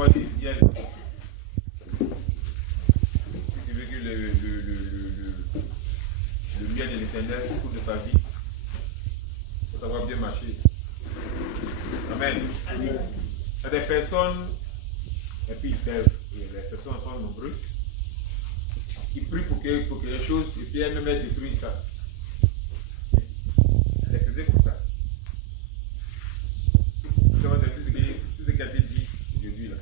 l'histoire des miel. Si tu veux que le miel de l'Éternel coule de ta vie, il faut savoir bien marcher. Amen. Amen. Il y a des personnes, et puis les personnes sont nombreuses, qui prient pour que les choses, et puis elles-mêmes détruisent ça. Elle est créée comme ça. Tout ce qui a été dit aujourd'hui là.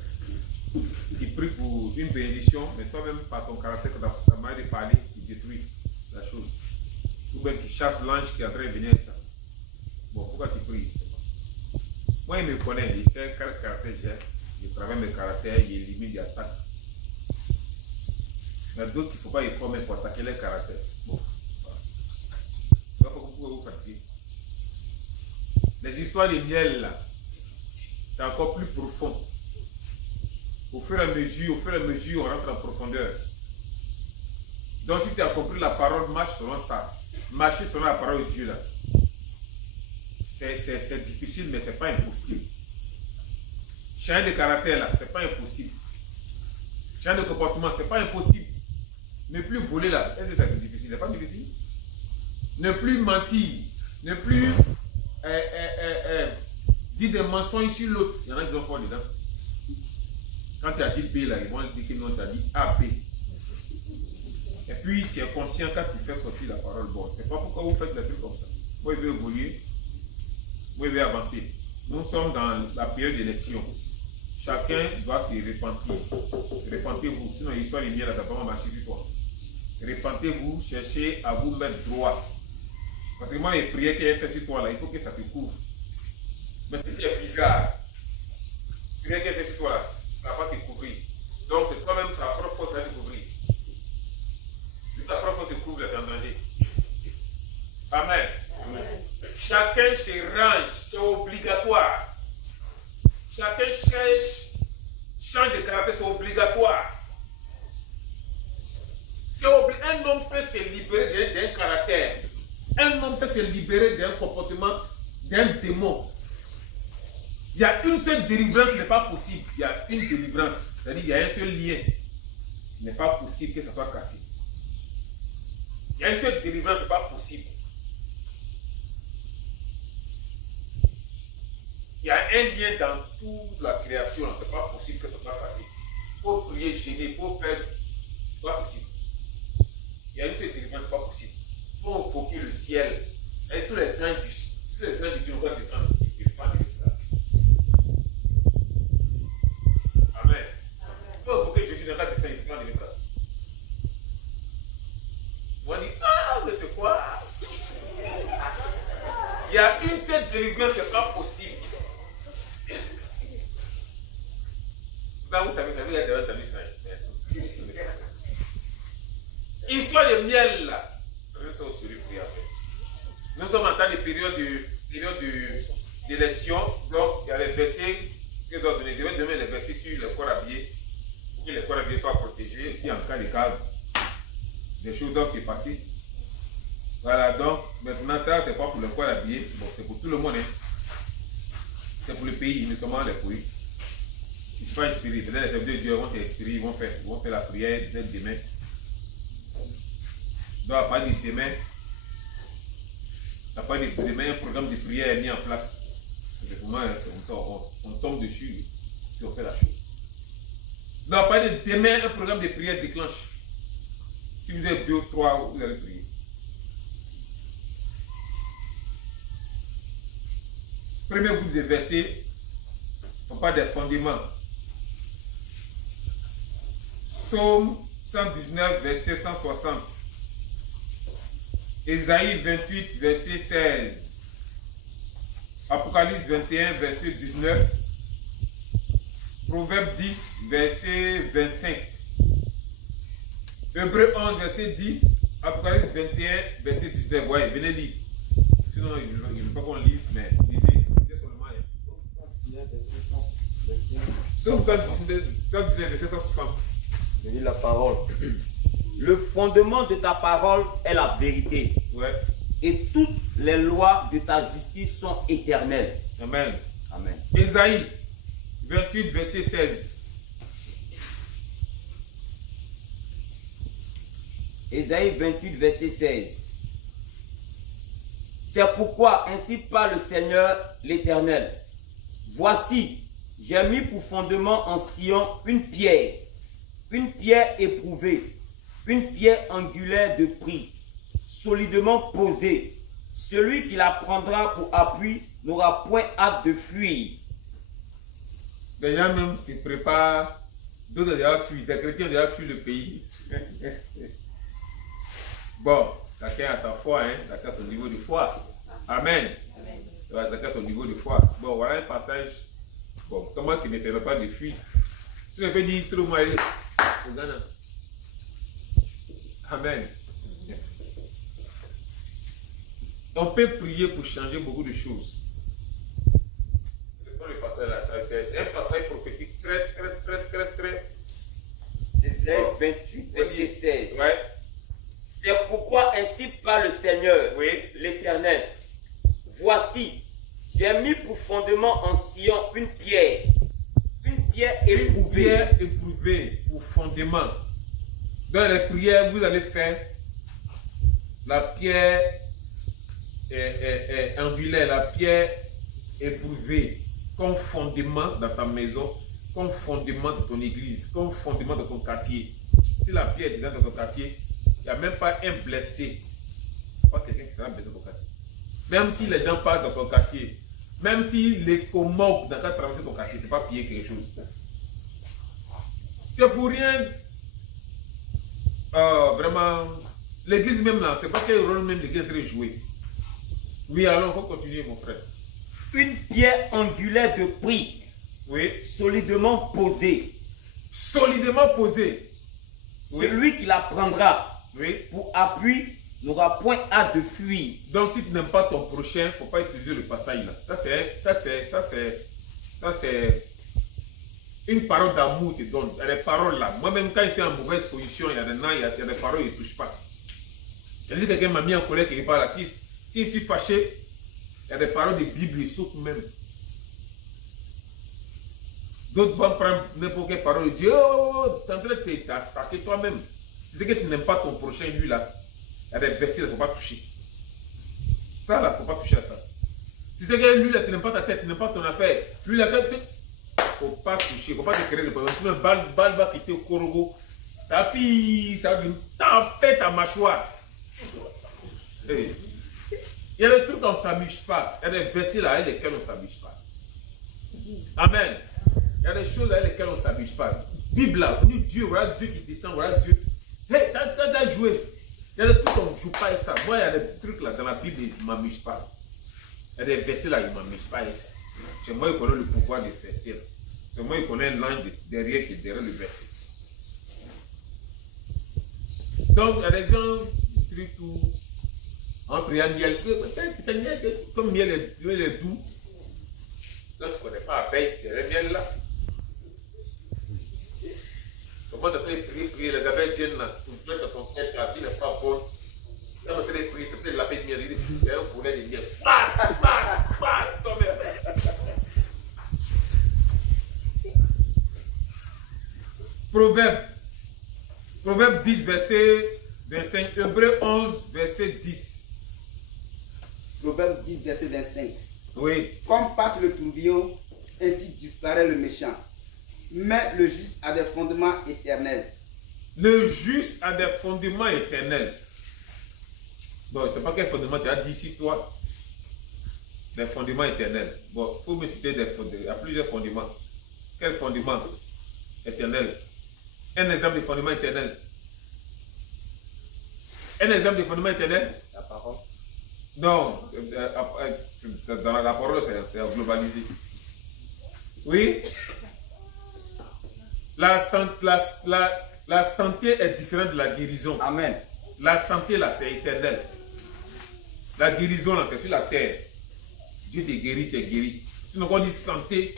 Tu pries pour une bénédiction, mais toi-même, par ton caractère, quand tu as manière de parler, tu détruis la chose. Ou bien tu chasses l'ange qui est en train de venir avec ça. Bon, pourquoi tu pries? Je sais pas. Moi, il me connaît, il sait quel caractère j'ai. Je travaille mes caractères, il élimine des attaques. Il y a d'autres qui ne faut pas y former pour attaquer les caractères. Bon, voilà. C'est pas pourquoi vous fatiguez. Les histoires de miel, là, c'est encore plus profond. Au fur et à mesure, on rentre en profondeur. Donc, si tu as compris la parole, marche selon ça. Marcher selon la parole de Dieu, là. C'est difficile, mais ce n'est pas impossible. Changer de caractère, là, ce n'est pas impossible. Changer de comportement, ce n'est pas impossible. Ne plus voler, là, est-ce que c'est difficile? Ce n'est pas difficile. Ne plus mentir, ne plus dire des mensonges sur l'autre. Il y en a qui sont forts dedans. Quand tu as dit B, là, ils vont dire que non, tu as dit A, B. Et puis, tu es conscient quand tu fais sortir la parole. Bon, c'est pas pourquoi vous faites des trucs comme ça. Vous devez évoluer, vous devez avancer. Nous sommes dans la période d'élection. Chacun doit se repentir. Repentez-vous, sinon l'histoire est bien, là, ça va pas marcher sur toi. Repentez-vous, cherchez à vous mettre droit. Parce que moi, les prières qu'il a fait sur toi, là, il faut que ça te couvre. Mais si tu es bizarre, les prières qu'il a fait sur toi, là, ça ne va pas te couvrir. Donc, c'est toi-même ta propre faute qui va te couvrir. Si ta propre faute te couvre, tu es en danger. Amen. Amen. Chacun se range, c'est obligatoire. Chacun change de caractère, c'est obligatoire. Un homme peut se libérer d'un caractère. Un homme peut se libérer d'un comportement, d'un démon. Il y a une seule délivrance qui n'est pas possible. Il y a une délivrance. C'est-à-dire qu'il y a un seul lien. Il n'est pas possible que ça soit cassé. Il y a une seule délivrance, ce n'est pas possible. Il y a un lien dans toute la création. Ce n'est pas possible que ça soit cassé. Il faut prier, gêner, il faut faire. Ce n'est pas possible. Il y a une seule délivrance, ce n'est pas possible. Il faut invoquer le ciel. Et tous les anges du Dieu vont descendre. Il ne faut pas de ça. Amen. Il faut invoquer Jésus dans le descendre. Il ne faut pas de ça. On dit, ah, mais c'est quoi? Il y a une seule délivrance, ce n'est pas possible. Là, vous savez, il y a des entendu ça. Histoire de miel, là. Nous sommes en temps de période d'élection. Donc, il y a les versets que je dois donner. Je vais donner les versets sur les corps habillés. Pour que les corps habillés soient protégés. S'il y a en cas de cas, des choses doivent se passer. Voilà, donc, maintenant, ça, c'est pas pour le corps habillé. Bon, c'est pour tout le monde. Hein. C'est pour le pays, notamment les pays. Ils ne sont pas inspirés. Peut-être les serviteurs de Dieu vont s'inspirer, ils vont faire la prière dès demain. Donc, à partir de demain, un programme de prière est mis en place. C'est comme ça, on tombe dessus et on fait la chose. Donc, à partir de demain, un programme de prière déclenche. Si vous êtes 2 ou 3, vous allez prier. Premier groupe de versets, on parle des fondements. Psaume 119, verset 160. Ésaïe 28, verset 16. Apocalypse 21, verset 19. Proverbe 10, verset 25. Hébreux 11, verset 10. Apocalypse 21, verset 19. Ouais, venez lire. Sinon, il ne faut pas qu'on lise, mais lisez seulement. Psaume 119, verset 160. Je lis la parole. Le fondement de ta parole est la vérité. Ouais. Et toutes les lois de ta justice sont éternelles. Amen. Amen. Ésaïe 28, verset 16. Ésaïe 28, verset 16. C'est pourquoi ainsi parle le Seigneur l'Éternel. Voici, j'ai mis pour fondement en Sion une pierre éprouvée, une pierre angulaire de prix, solidement posée. Celui qui la prendra pour appui n'aura point hâte de fuir. Les gens même se préparent, d'autres ont déjà fui, des chrétiens ont déjà fui le pays. Bon, chacun a sa foi, hein? Chacun a son niveau de foi. Amen. Amen. Chacun a son niveau de foi. Bon, voilà un passage. Bon, comment tu ne permets pas de fuir? Tu ne peux dire trop moi aller au Ghana. Amen. On peut prier pour changer beaucoup de choses. C'est pas le passage là, c'est un passage prophétique très. Ésaïe 28, verset 16. Ouais. C'est pourquoi ainsi parle le Seigneur, Oui. l'Éternel. Voici, j'ai mis pour fondement en Sion une pierre éprouvée. Une pierre éprouvée pour fondement. Dans les prières, vous allez faire la pierre angulaire, la pierre éprouvée, comme fondement dans ta maison, comme fondement de ton église, comme fondement de ton quartier. Si la pierre est déjà dans ton quartier, il n'y a même pas un blessé, pas quelqu'un qui sera blessé dans ton quartier. Même si les gens passent dans ton quartier, même si les comoques dans ta traversée ton quartier, tu ne peux pas piller quelque chose. C'est pour rien. Vraiment, l'église même là, c'est pas quel rôle même l'église est très joué. Oui, alors il faut continuer, mon frère. Une pierre angulaire de prix, Oui. solidement posée. Solidement posée. Oui. Celui qui la prendra Oui. pour appui n'aura point hâte de fuir. Donc, si tu n'aimes pas ton prochain, il ne faut pas utiliser le passage là. Ça, c'est une parole d'amour qui te donne. Il y a des paroles là. Moi-même, quand je suis en mauvaise position, il y a des noms, il y a des paroles qui ne touchent pas. Je dis que quelqu'un m'a mis en colère quelque part là. Si je suis fâché, il y a des paroles de Bible, ils sautent même. D'autres vont prendre n'importe quelle parole et dire oh, tu es en train de t'attaquer toi-même. Tu sais que tu n'aimes pas ton prochain, lui là. Il y a des versets, il ne faut pas toucher. Ça là, il ne faut pas toucher à ça. Tu sais que lui là, tu n'aimes pas ta tête, tu n'aimes pas ton affaire. Lui là, il ne faut pas toucher, il ne faut pas te créer de problème. Sinon, balle va quitter au Korogo. Ça va venir taper ta mâchoire. Hey. Il y a des trucs on ne s'amuse pas. Il y a des versets là avec lesquels on ne s'amuse pas. Amen. Il y a des choses avec lesquelles on ne s'amuse pas. Bible là, Dieu, voilà Dieu qui descend, voilà Dieu. Hey, t'as joué. Il y a des trucs on ne joue pas avec ça. Moi, il y a des trucs là dans la Bible, je ne m'amuse pas. Il y a des versets là, je ne m'amuse pas. C'est moi qui connais le pouvoir des versets. C'est moi qui connais l'ange derrière qui est derrière le verset. Donc, il y a des gens qui trucs tout. En priant miel, Seigneur, comme miel est doux. Là, tu ne connais pas la paix, il y a le miel là. Comment tu fais prier, les abeilles viennent là, tu fais dans ton cœur, la vie n'est pas bonne. Quand tu fais prier, tu fais la paix de miel, il y a un volet de miel. Passe, toi-même. Proverbe 10, verset 25, Hébreux 11, verset 10. Proverbe 10, verset 25. Oui. Comme passe le tourbillon, ainsi disparaît le méchant. Mais le juste a des fondements éternels. Le juste a des fondements éternels. Bon, je ne sais pas quel fondement tu as dit ici, toi. Des fondements éternels. Bon, il faut me citer des fondements. Il y a plusieurs fondements. Quel fondement éternel? Un exemple de fondement éternel. Un exemple de fondement éternel? La parole. Non, dans la parole, c'est globalisé. Oui. La santé est différente de la guérison. Amen. La santé, là, c'est éternel. La guérison, là, c'est sur la terre. Dieu te guérit, tu es guéri. Sinon, quand on dit santé,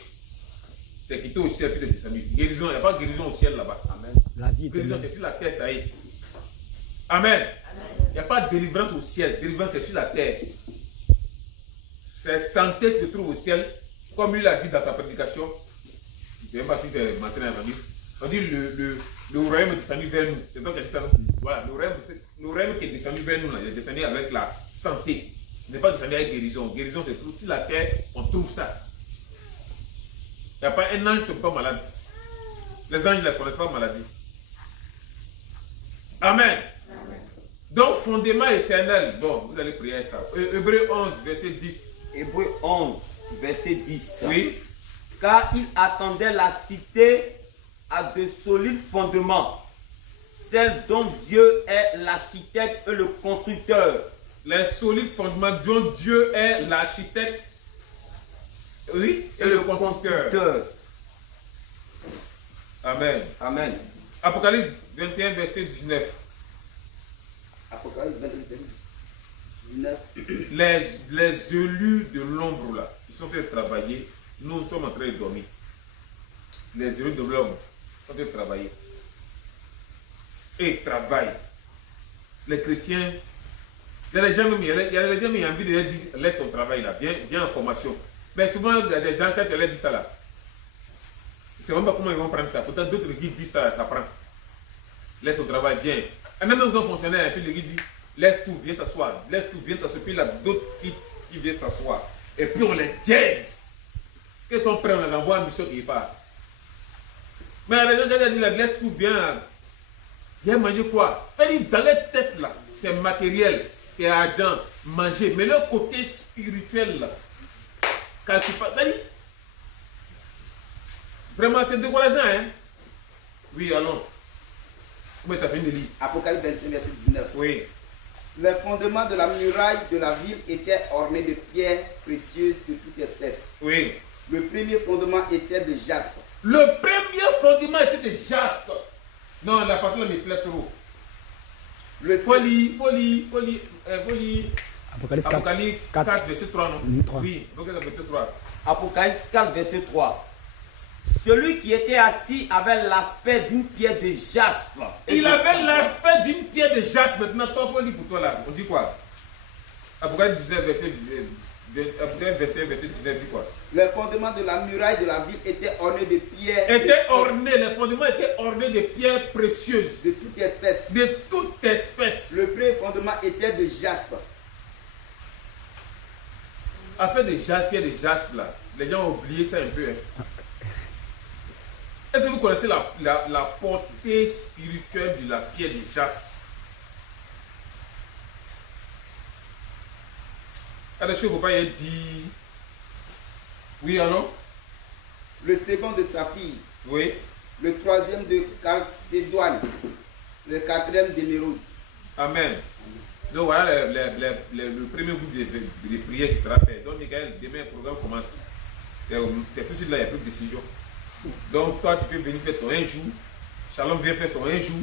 c'est quitter au ciel puis te descendu. Guérison, il n'y a pas de guérison au ciel là-bas. Amen. La vie Guérison, éternelle. c'est sur la terre, ça y est. Amen. Il n'y a pas de délivrance au ciel. Délivrance, c'est sur la terre. C'est santé qui se trouve au ciel. Comme lui l'a dit dans sa prédication. Je ne sais même pas si c'est matin à la famille. On dit le royaume est descendu vers nous. C'est toi qui as dit ça. Voilà, le royaume qui est descendu vers nous, là, il est descendu avec la santé. Il n'est pas descendu avec guérison. Guérison, c'est tout. Sur la terre, on trouve ça. Il n'y a pas un ange qui ne tombe pas malade. Les anges ne connaissent pas la maladie. Amen. Donc, fondement éternel. Bon, vous allez prier ça. Hébreux 11, verset 10. Hébreux 11, verset 10. Oui. Car il attendait la cité à de solides fondements, celle dont Dieu est l'architecte et le constructeur. Les solides fondements dont Dieu est l'architecte, oui, et le constructeur. Amen. Amen. Apocalypse 21, verset 19. Apocalypse 21, verset 19. Les élus de l'ombre, là, ils sont en train de travailler. Nous sommes en train de dormir. Les élus de l'ombre sont en train de travailler. Et ils travaillent. Les chrétiens, il y a des gens qui ont envie de leur dire, laisse ton travail là, viens en formation. Mais souvent, il y a des gens qui leur disent ça là. Ils ne savent même pas comment ils vont prendre ça. Pourtant, d'autres guides disent ça, ça prend. Laisse ton travail, viens. Et même nos fonctionnaires, et puis le guide dit, laisse tout, viens t'asseoir. Laisse tout, viens t'asseoir. Puis il y a d'autres guides qui viennent s'asseoir. Et puis on les dièse. Qu'ils sont prêts, on les envoie en mission qui part. Mais les gens qui disent, laisse tout, viens manger quoi? C'est-à-dire, dans les têtes là, c'est matériel, c'est argent, manger. Mais le côté spirituel là, quand tu parles, c'est-à-dire, vraiment, c'est décourageant, hein? Oui, allons. Comment tu as fini de lire? Apocalypse 21, verset 19. Oui. Les fondements de la muraille de la ville étaient ornés de pierres précieuses de toute espèce. Oui. Le premier fondement était de jaspe. Le premier fondement était de jaspe. Non, la partie là me plaît trop. Folie. Apocalypse 4, verset 3, non? Oui, Apocalypse verset 3. Apocalypse 4, verset 3. Celui qui était assis avait l'aspect d'une pierre de jaspe. Il avait l'aspect d'une pierre de jaspe. Maintenant, toi, folie pour toi là. On dit quoi? Apocalypse 19, verset 21, verset 19, dit quoi? Les fondements de la muraille de la ville étaient ornés de pierres. Les fondements étaient ornés de pierres précieuses. De toute espèce. De toute espèce. Le premier fondement était de jaspe. Afin de jaspe, pierre de jaspe là, les gens ont oublié ça un peu. Hein. Est-ce que vous connaissez la portée spirituelle de la pierre de jaspe? Il y a des choses qu'il ne faut pas y dire. Oui, alors? Le second de saphir. Oui. Le troisième de calcédoine. Le quatrième d'émeraude. Amen. Donc voilà le premier groupe de prières qui sera fait. Donc Michael, demain le programme commence. C'est tout de suite là, il n'y a plus de décision. Donc toi tu peux venir faire ton un jour. Shalom vient faire son un jour.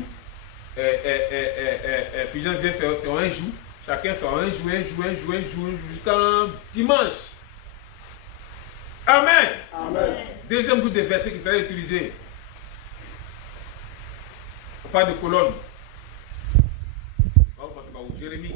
Fusion vient faire son un jour. Chacun son un jour, jusqu'à dimanche. Amen. Amen. Deuxième groupe de versets qui sera utilisé. On parle de colonne. On va commencer par Jérémie.